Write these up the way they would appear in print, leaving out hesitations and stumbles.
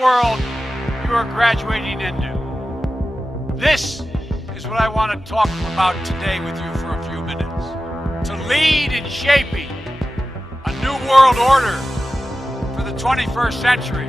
world you are graduating into. This is what I want to talk about today with you for a few minutes. To lead in shaping a new world order for the 21st century.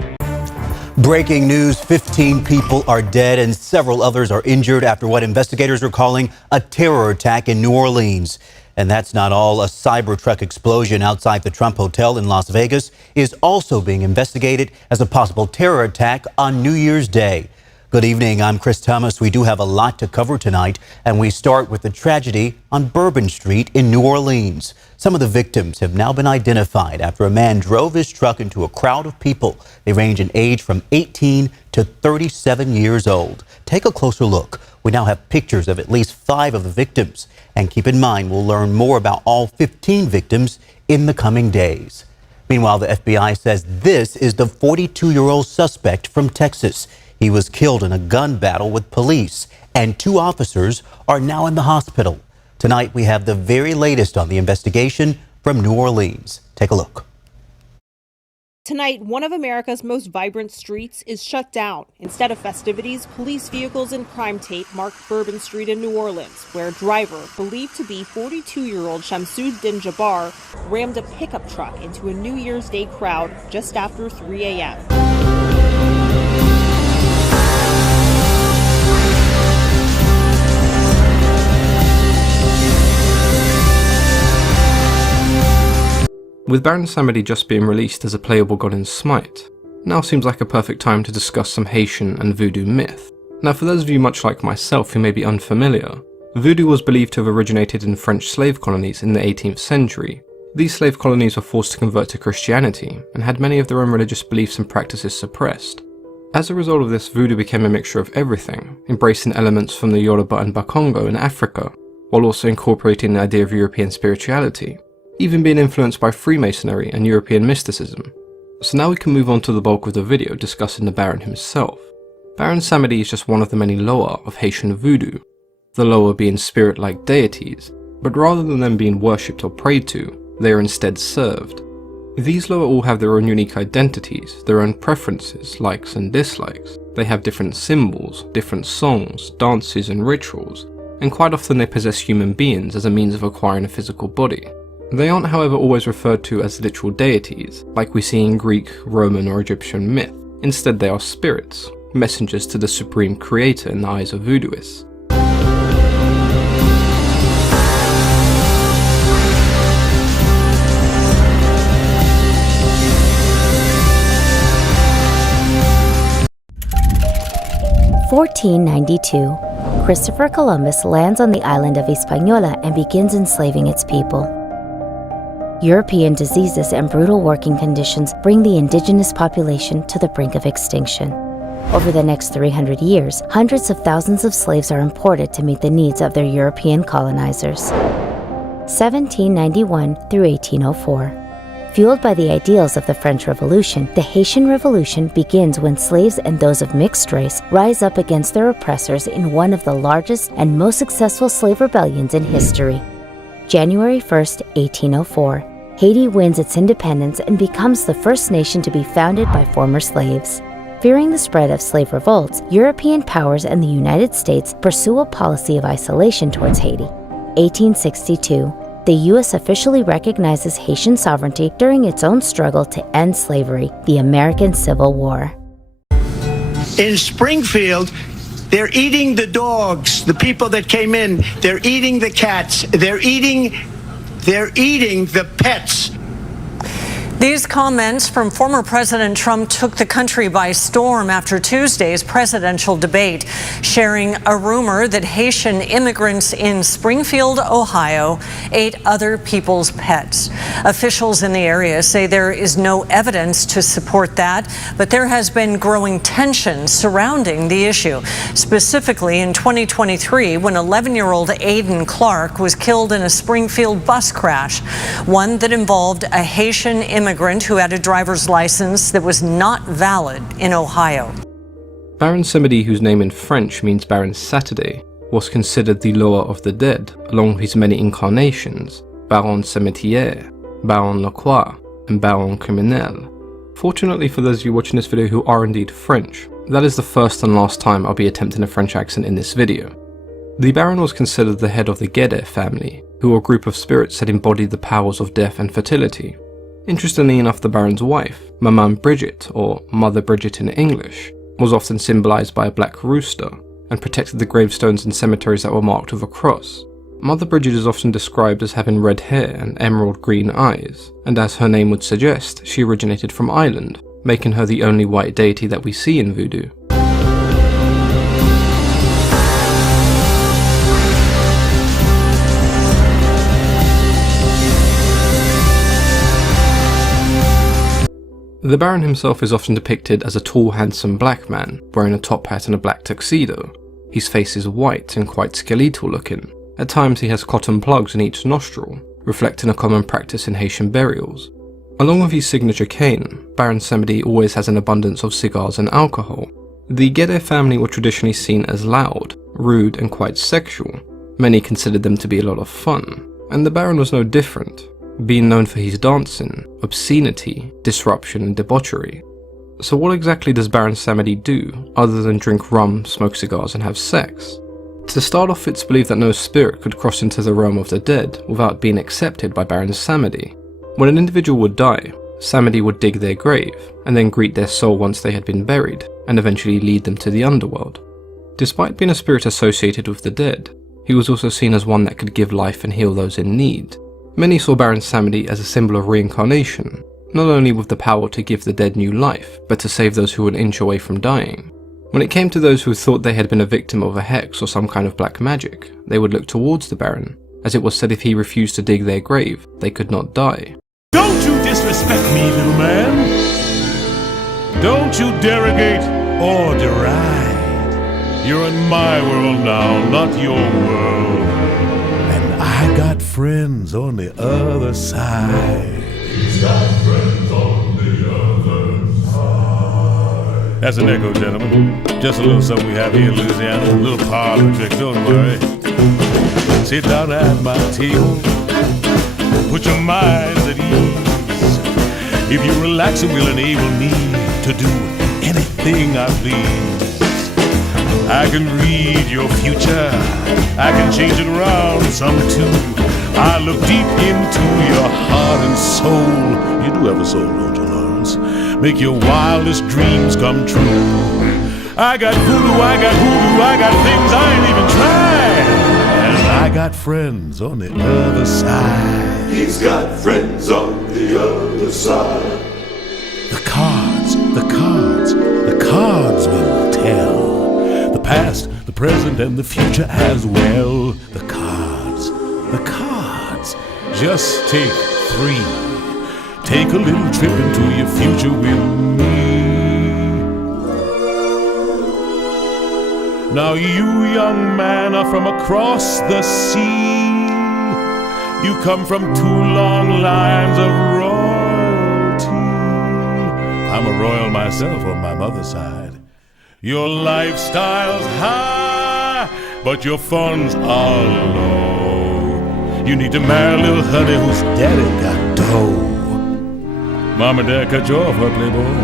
Breaking news, 15 people are dead and several others are injured after what investigators are calling a terror attack in New Orleans. And that's not all. A Cybertruck explosion outside the Trump Hotel in Las Vegas is also being investigated as a possible terror attack on New Year's Day. Good evening, I'm Chris Thomas. We do have a lot to cover tonight, and we start with the tragedy on Bourbon Street in New Orleans. Some of the victims have now been identified after a man drove his truck into a crowd of people. They range in age from 18 to 37 years old. Take a closer look. We now have pictures of at least 5 of the victims. And keep in mind, we'll learn more about all 15 victims in the coming days. Meanwhile, the FBI says this is the 42-year-old suspect from Texas. He was killed in a gun battle with police, and 2 officers are now in the hospital. Tonight, we have the very latest on the investigation from New Orleans. Take a look. Tonight, one of America's most vibrant streets is shut down. Instead of festivities, police vehicles and crime tape marked Bourbon Street in New Orleans, where a driver, believed to be 42-year-old Shamsuddin Jabbar, rammed a pickup truck into a New Year's Day crowd just after 3 a.m. With Baron Samedi just being released as a playable god in Smite, now seems like a perfect time to discuss some Haitian and voodoo myth. Now for those of you much like myself who may be unfamiliar, voodoo was believed to have originated in French slave colonies in the 18th century. These slave colonies were forced to convert to Christianity and had many of their own religious beliefs and practices suppressed. As a result of this, voodoo became a mixture of everything, embracing elements from the Yoruba and Bakongo in Africa, while also incorporating the idea of European spirituality, even being influenced by Freemasonry and European mysticism. So now we can move on to the bulk of the video discussing the Baron himself. Baron Samedi is just one of the many loa of Haitian voodoo, the loa being spirit-like deities, but rather than them being worshipped or prayed to, they are instead served. These loa all have their own unique identities, their own preferences, likes and dislikes. They have different symbols, different songs, dances and rituals, and quite often they possess human beings as a means of acquiring a physical body. They aren't, however, always referred to as literal deities, like we see in Greek, Roman or Egyptian myth. Instead, they are spirits, messengers to the supreme creator in the eyes of voodooists. In 1492, Christopher Columbus lands on the island of Hispaniola and begins enslaving its people. European diseases and brutal working conditions bring the indigenous population to the brink of extinction. Over the next 300 years, hundreds of thousands of slaves are imported to meet the needs of their European colonizers. 1791 through 1804. Fueled by the ideals of the French Revolution, the Haitian Revolution begins when slaves and those of mixed race rise up against their oppressors in one of the largest and most successful slave rebellions in history. January 1, 1804. Haiti wins its independence and becomes the first nation to be founded by former slaves. Fearing the spread of slave revolts, European powers and the United States pursue a policy of isolation towards Haiti. 1862. The U.S. officially recognizes Haitian sovereignty during its own struggle to end slavery, the American Civil War. In Springfield, they're eating the dogs, the people that came in. They're eating the cats. They're eating the pets. These comments from former President Trump took the country by storm after Tuesday's presidential debate, sharing a rumor that Haitian immigrants in Springfield, Ohio, ate other people's pets. Officials in the area say there is no evidence to support that, but there has been growing tension surrounding the issue, specifically in 2023 when 11-year-old Aiden Clark was killed in a Springfield bus crash, one that involved a Haitian immigrant who had a driver's license that was not valid in Ohio. Baron Samedi, whose name in French means Baron Saturday, was considered the lower of the dead, along with his many incarnations, Baron Cimetière, Baron Lacroix, and Baron Criminel. Fortunately for those of you watching this video who are indeed French, that is the first and last time I'll be attempting a French accent in this video. The Baron was considered the head of the Guédet family, who were a group of spirits that embodied the powers of death and fertility. Interestingly enough, the Baron's wife, Maman Bridget, or Mother Bridget in English, was often symbolised by a black rooster, and protected the gravestones in cemeteries that were marked with a cross. Mother Bridget is often described as having red hair and emerald green eyes, and as her name would suggest, she originated from Ireland, making her the only white deity that we see in voodoo. The Baron himself is often depicted as a tall, handsome black man, wearing a top hat and a black tuxedo. His face is white and quite skeletal looking. At times he has cotton plugs in each nostril, reflecting a common practice in Haitian burials. Along with his signature cane, Baron Samedi always has an abundance of cigars and alcohol. The Guédet family were traditionally seen as loud, rude and quite sexual. Many considered them to be a lot of fun, and the Baron was no different, being known for his dancing, obscenity, disruption and debauchery. So what exactly does Baron Samedi do, other than drink rum, smoke cigars and have sex? To start off, it's believed that no spirit could cross into the realm of the dead without being accepted by Baron Samedi. When an individual would die, Samedi would dig their grave, and then greet their soul once they had been buried, and eventually lead them to the underworld. Despite being a spirit associated with the dead, he was also seen as one that could give life and heal those in need. Many saw Baron Samedi as a symbol of reincarnation, not only with the power to give the dead new life, but to save those who were an inch away from dying. When it came to those who thought they had been a victim of a hex or some kind of black magic, they would look towards the Baron, as it was said if he refused to dig their grave, they could not die. Don't you disrespect me, little man. Don't you derogate or deride. You're in my world now, not your world. And I got friends on the other side. He's got friends on the other side. That's an echo, gentlemen. Just a little something we have here in Louisiana. A little parlor trick, don't worry. Sit down at my table. Put your minds at ease. If you relax, it will enable me to do anything I please. I can read your future. I can change it around some too. I look deep into your heart and soul. You do have a soul, don't you, Lawrence? Make your wildest dreams come true. I got voodoo, I got hoodoo, I got things I ain't even tried. And I got friends on the other side. He's got friends on the other side. The cards, the cards, the cards we will tell. The past, the present, and the future as well. The cards, the cards. Just take 3. Take a little trip into your future with me. Now you, young man, are from across the sea. You come from 2 long lines of royalty. I'm a royal myself on my mother's side. Your lifestyle's high, but your funds are low. You need to marry a little honey whose daddy got dough. Mom and Dad cut you off, huh, Playboy?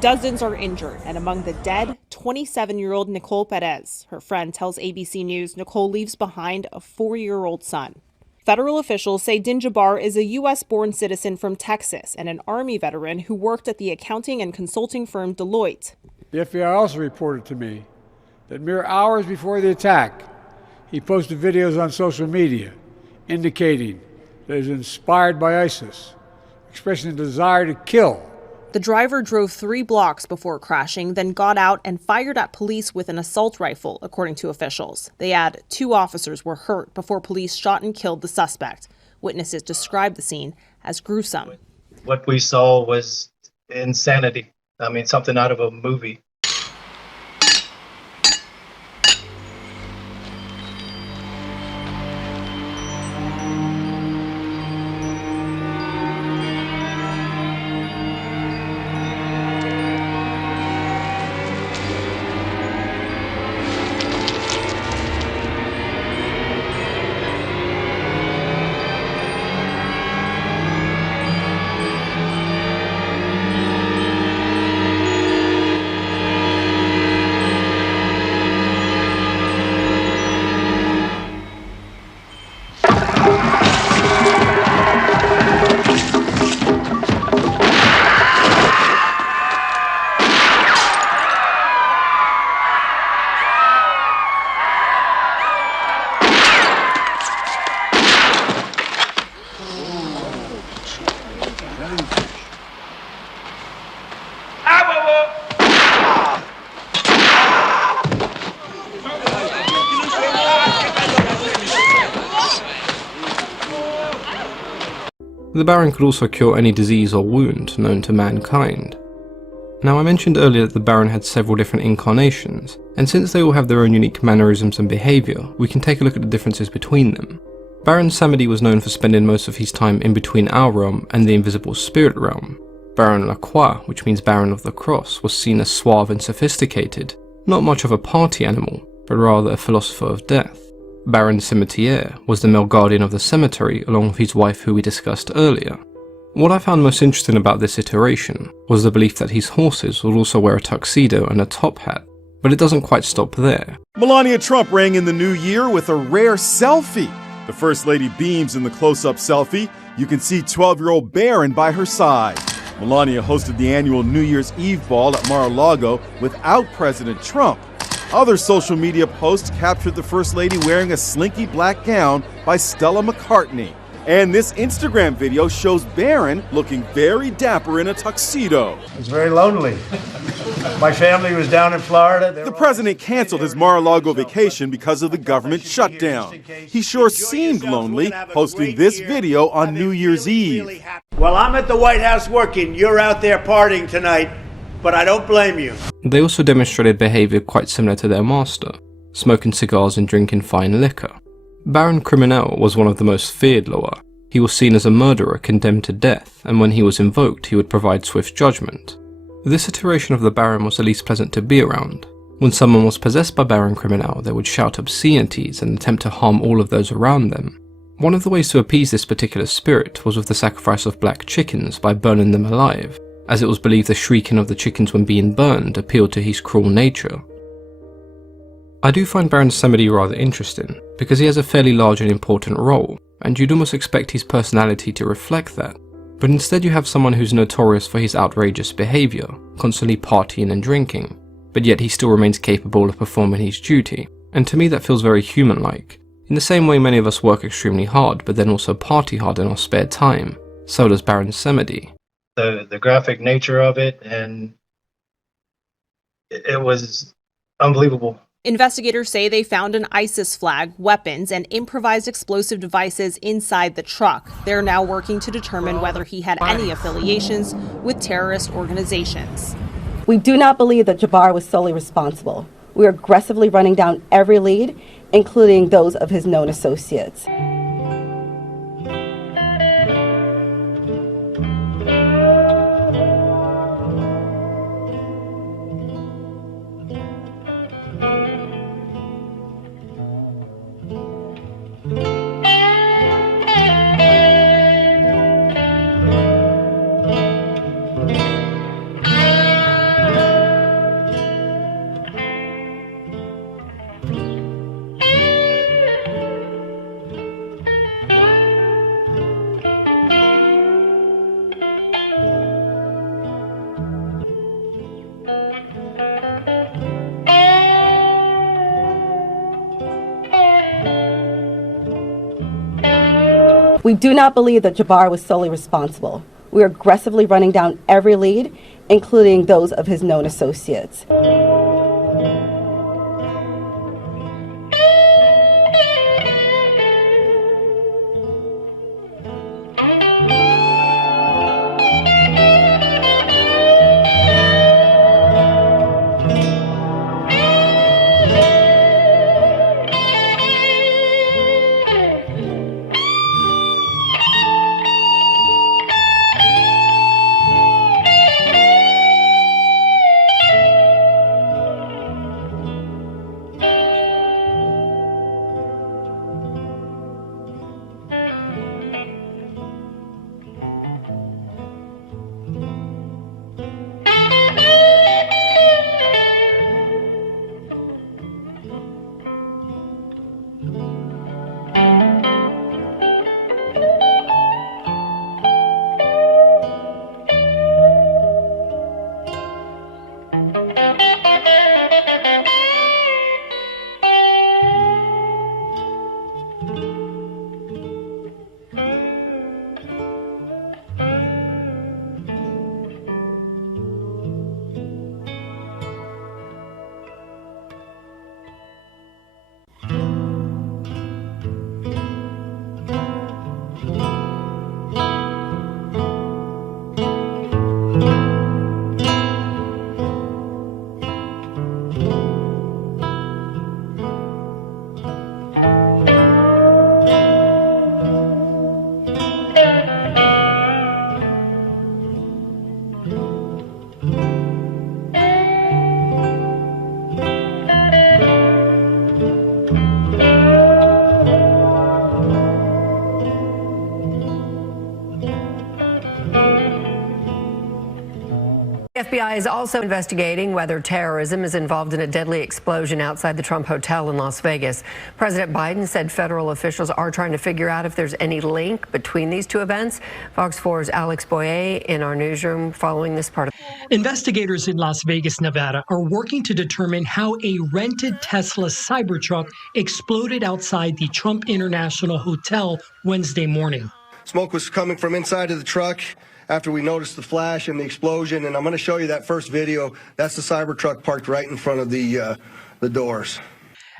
Dozens are injured, and among the dead, 27-year-old Nicole Perez. Her friend tells ABC News Nicole leaves behind a 4-year-old son. Federal officials say Din Jabbar is a U.S.-born citizen from Texas and an Army veteran who worked at the accounting and consulting firm Deloitte. The FBI also reported to me that mere hours before the attack, he posted videos on social media indicating that he was inspired by ISIS, expressing a desire to kill. The driver drove 3 blocks before crashing, then got out and fired at police with an assault rifle, according to officials. They add 2 officers were hurt before police shot and killed the suspect. Witnesses described the scene as gruesome. What we saw was insanity. I mean, something out of a movie. The Baron could also cure any disease or wound known to mankind. Now, I mentioned earlier that the Baron had several different incarnations, and since they all have their own unique mannerisms and behaviour, we can take a look at the differences between them. Baron Samedi was known for spending most of his time in between our realm and the invisible spirit realm. Baron Lacroix, which means Baron of the Cross, was seen as suave and sophisticated, not much of a party animal, but rather a philosopher of death. Baron Cimetière was the male guardian of the cemetery along with his wife who we discussed earlier. What I found most interesting about this iteration was the belief that his horses would also wear a tuxedo and a top hat, but it doesn't quite stop there. Melania Trump rang in the new year with a rare selfie. The First Lady beams in the close-up selfie. You can see 12-year-old Baron by her side. Melania hosted the annual New Year's Eve ball at Mar-a-Lago without President Trump. Other social media posts captured the First Lady wearing a slinky black gown by Stella McCartney. And this Instagram video shows Baron looking very dapper in a tuxedo. It's very lonely. My family was down in Florida. The president canceled his Mar-a-Lago vacation because of the government shutdown. He sure seemed lonely posting this video on New Year's Eve. Well, I'm at the White House working. You're out there partying tonight, but I don't blame you. They also demonstrated behaviour quite similar to their master, smoking cigars and drinking fine liquor. Baron Criminel was one of the most feared Loa. He was seen as a murderer condemned to death, and when he was invoked he would provide swift judgment. This iteration of the Baron was the least pleasant to be around. When someone was possessed by Baron Criminel, they would shout obscenities and attempt to harm all of those around them. One of the ways to appease this particular spirit was with the sacrifice of black chickens by burning them alive, as it was believed the shrieking of the chickens when being burned appealed to his cruel nature. I do find Baron Samedi rather interesting, because he has a fairly large and important role, and you'd almost expect his personality to reflect that, but instead you have someone who's notorious for his outrageous behaviour, constantly partying and drinking, but yet he still remains capable of performing his duty, and to me that feels very human-like. In the same way many of us work extremely hard, but then also party hard in our spare time, so does Baron Samedi. The graphic nature of it, and it was unbelievable. Investigators say they found an ISIS flag, weapons, and improvised explosive devices inside the truck. They're now working to determine whether he had any affiliations with terrorist organizations. We do not believe that Jabbar was solely responsible. We are aggressively running down every lead, including those of his known associates. We do not believe that Jabbar was solely responsible. We are aggressively running down every lead, including those of his known associates. FBI is also investigating whether terrorism is involved in a deadly explosion outside the Trump Hotel in Las Vegas. President Biden said federal officials are trying to figure out if there's any link between these two events. Fox 4's Alex Boyer in our newsroom following this part of. Investigators in Las Vegas, Nevada are working to determine how a rented Tesla Cybertruck exploded outside the Trump International Hotel Wednesday morning. Smoke was coming from inside of the truck after we noticed the flash and the explosion, and I'm going to show you that first video. That's the Cybertruck parked right in front of the doors.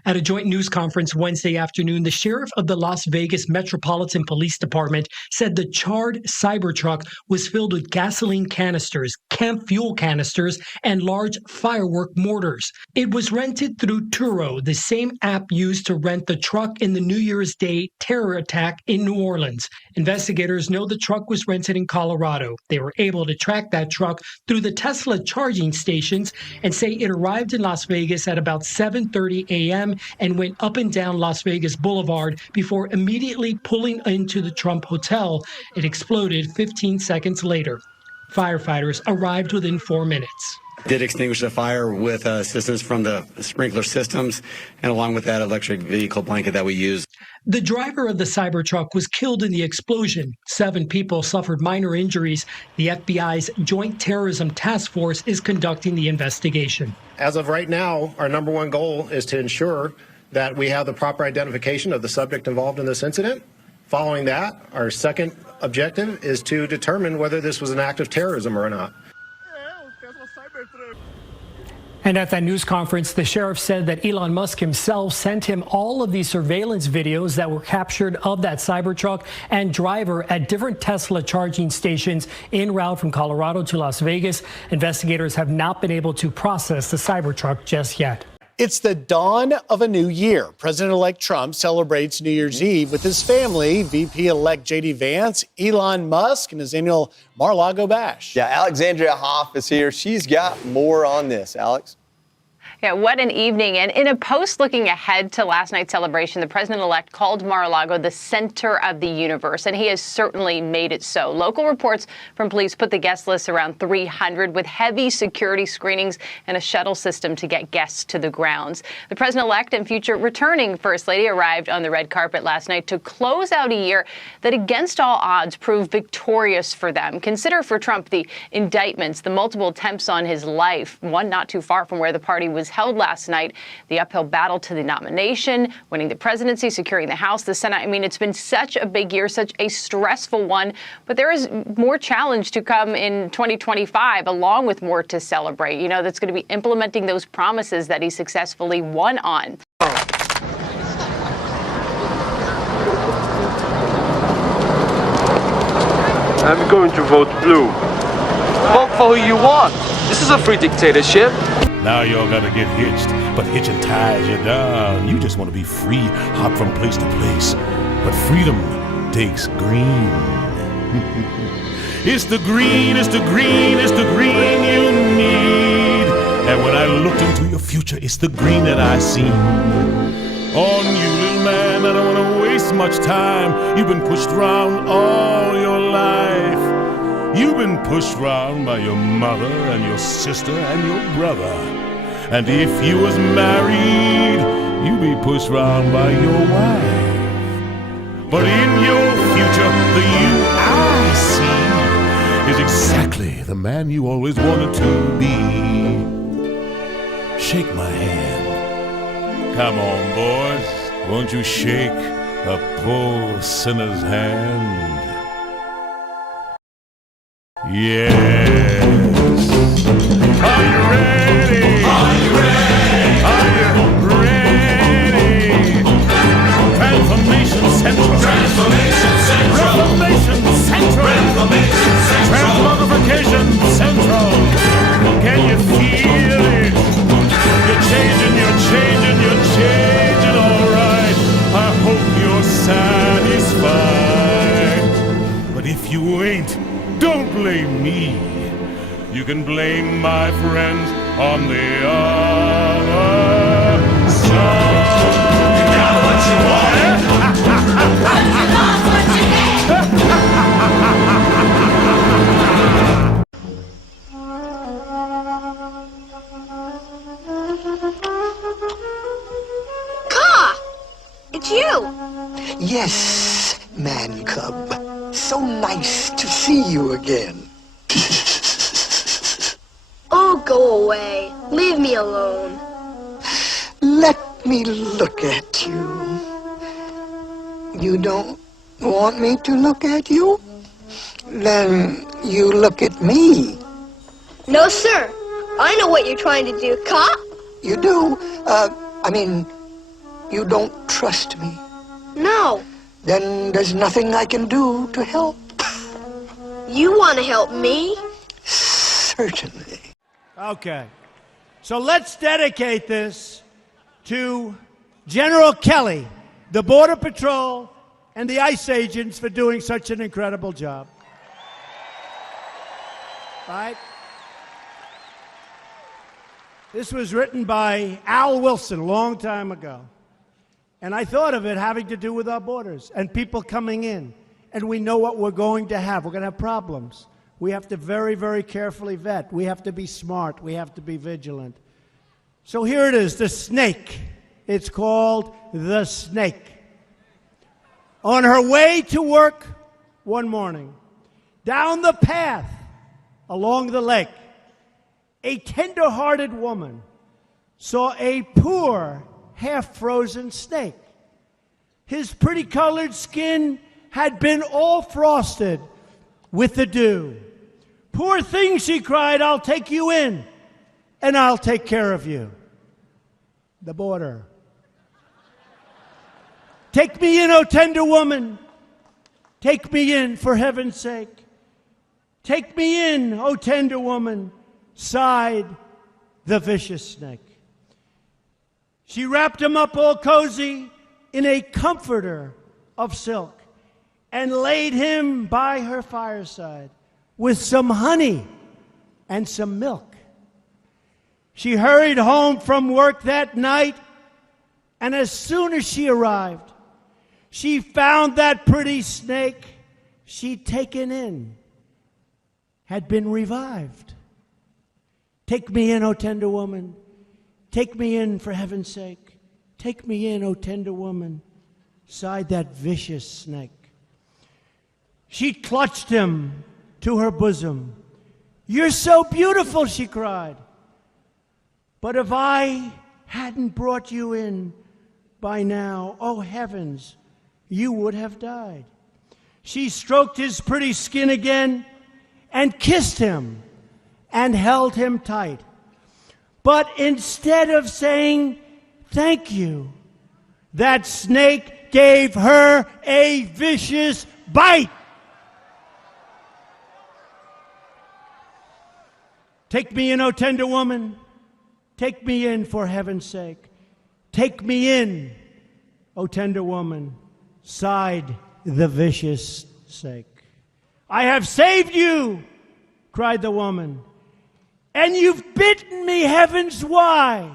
At a joint news conference Wednesday afternoon, the sheriff of the Las Vegas Metropolitan Police Department said the charred Cybertruck was filled with gasoline canisters, camp fuel canisters, and large firework mortars. It was rented through Turo, the same app used to rent the truck in the New Year's Day terror attack in New Orleans. Investigators know the truck was rented in Colorado. They were able to track that truck through the Tesla charging stations and say it arrived in Las Vegas at about 7:30 a.m. and went up and down Las Vegas Boulevard before immediately pulling into the Trump Hotel. It exploded 15 seconds later. Firefighters arrived within 4 minutes. Did extinguish the fire with assistance from the sprinkler systems and along with that electric vehicle blanket that we use. The driver of the Cybertruck was killed in the explosion. 7 people suffered minor injuries. The FBI's Joint Terrorism Task Force is conducting the investigation. As of right now, our number one goal is to ensure that we have the proper identification of the subject involved in this incident. Following that, our second objective is to determine whether this was an act of terrorism or not. And at that news conference, the sheriff said that Elon Musk himself sent him all of these surveillance videos that were captured of that Cybertruck and driver at different Tesla charging stations en route from Colorado to Las Vegas. Investigators have not been able to process the Cybertruck just yet. It's the dawn of a new year. President-elect Trump celebrates New Year's Eve with his family, VP-elect J.D. Vance, Elon Musk, and his annual Mar-a-Lago bash. Yeah, Alexandria Hoff is here. She's got more on this. Alex? Yeah, what an evening. And in a post looking ahead to last night's celebration, the president-elect called Mar-a-Lago the center of the universe, and he has certainly made it so. Local reports from police put the guest list around 300 with heavy security screenings and a shuttle system to get guests to the grounds. The president-elect and future returning First Lady arrived on the red carpet last night to close out a year that, against all odds, proved victorious for them. Consider for Trump the indictments, the multiple attempts on his life, one not too far from where the party was held last night, the uphill battle to the nomination, winning the presidency, securing the House, the Senate. I mean, it's been such a big year, such a stressful one, but there is more challenge to come in 2025, along with more to celebrate. You know, that's going to be implementing those promises that he successfully won on. I'm going to vote blue. Vote for who you want. This is a free dictatorship. Now y'all gotta get hitched, but hitching ties you down. You just want to be free, hop from place to place. But freedom takes green. It's the green, it's the green, it's the green you need. And when I looked into your future, it's the green that I seen. On you, little man, I don't want to waste much time. You've been pushed around all your life. You've been pushed around by your mother and your sister and your brother. And if you was married, you'd be pushed around by your wife. But in your future, the you I see is exactly the man you always wanted to be. Shake my hand. Come on, boys. Won't you shake a poor sinner's hand? Yes. Are you ready? Are you ready? Are you ready? Transformation Central. Transformation Central. Reformation Central. Reformation Central. Transmogrification Central. Can you feel it? You're changing, you're changing, you're changing, all right. I hope you're satisfied. But if you ain't, don't blame me. You can blame my friends on the other side. You got what you wanted. But you lost what you had. man cub. So nice to see you again. Oh, go away. Leave me alone. Let me look at you. You don't want me to look at you? Then you look at me. No, sir. I know what you're trying to do, cop. You do? You don't trust me. No. Then there's nothing I can do to help. You want to help me? Certainly. Okay. So let's dedicate this to General Kelly, the Border Patrol, and the ICE agents for doing such an incredible job. All right? This was written by Al Wilson a long time ago. And I thought of it having to do with our borders and people coming in. And we know what we're going to have. We're going to have problems. We have to very, very carefully vet. We have to be smart. We have to be vigilant. So here it is, the snake. It's called the snake. On her way to work one morning, down the path along the lake, a tender-hearted woman saw a poor, half-frozen snake. His pretty-colored skin had been all frosted with the dew. "Poor thing," she cried, "I'll take you in, and I'll take care of you." The border. "Take me in, O tender woman. Take me in, for heaven's sake. Take me in, O tender woman," sighed the vicious snake. She wrapped him up all cozy in a comforter of silk and laid him by her fireside with some honey and some milk. She hurried home from work that night, and as soon as she arrived, she found that pretty snake she'd taken in had been revived. "Take me in, O tender woman. Take me in, for heaven's sake. Take me in, O tender woman," sighed that vicious snake. She clutched him to her bosom. "You're so beautiful," she cried. "But if I hadn't brought you in by now, oh heavens, you would have died." She stroked his pretty skin again and kissed him and held him tight. But instead of saying thank you, that snake gave her a vicious bite. "Take me in, O tender woman. Take me in, for heaven's sake. Take me in, O tender woman," sighed the vicious snake. "I have saved you," cried the woman, "and you've bitten me, heavens, why?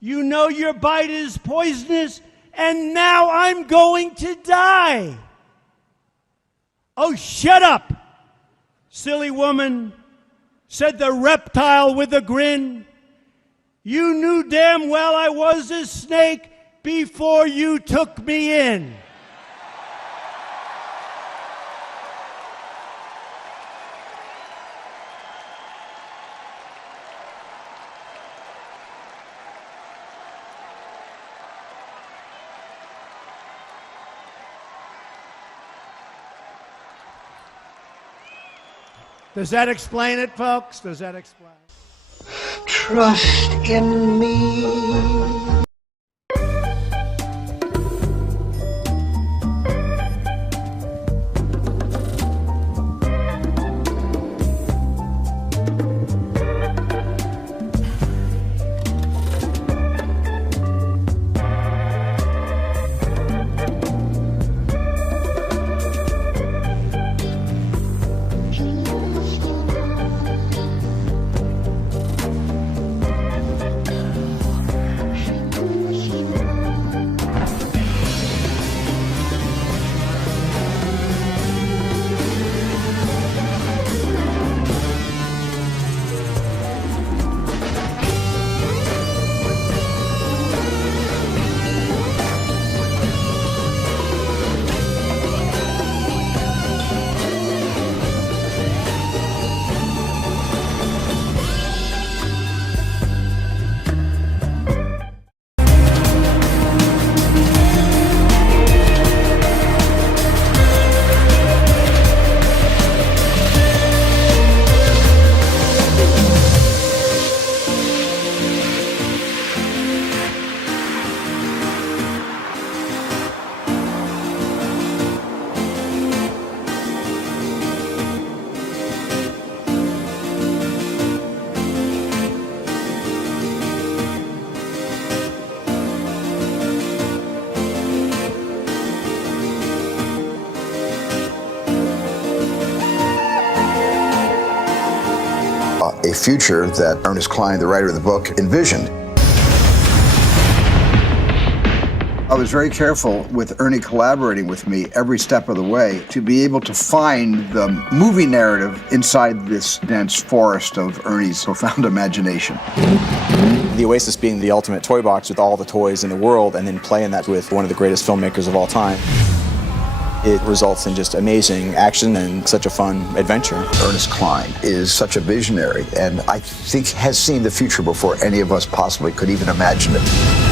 You know your bite is poisonous, and now I'm going to die." "Oh, shut up, silly woman," said the reptile with a grin. "You knew damn well I was a snake before you took me in." Does that explain it, folks? Does that explain it? Trust in me. a future that Ernest Cline, the writer of the book, envisioned. I was very careful with Ernie collaborating with me every step of the way to be able to find the movie narrative inside this dense forest of Ernie's profound imagination. The Oasis being the ultimate toy box with all the toys in the world, and then playing that with one of the greatest filmmakers of all time. It results in just amazing action and such a fun adventure. Ernest Cline is such a visionary, and I think has seen the future before any of us possibly could even imagine it.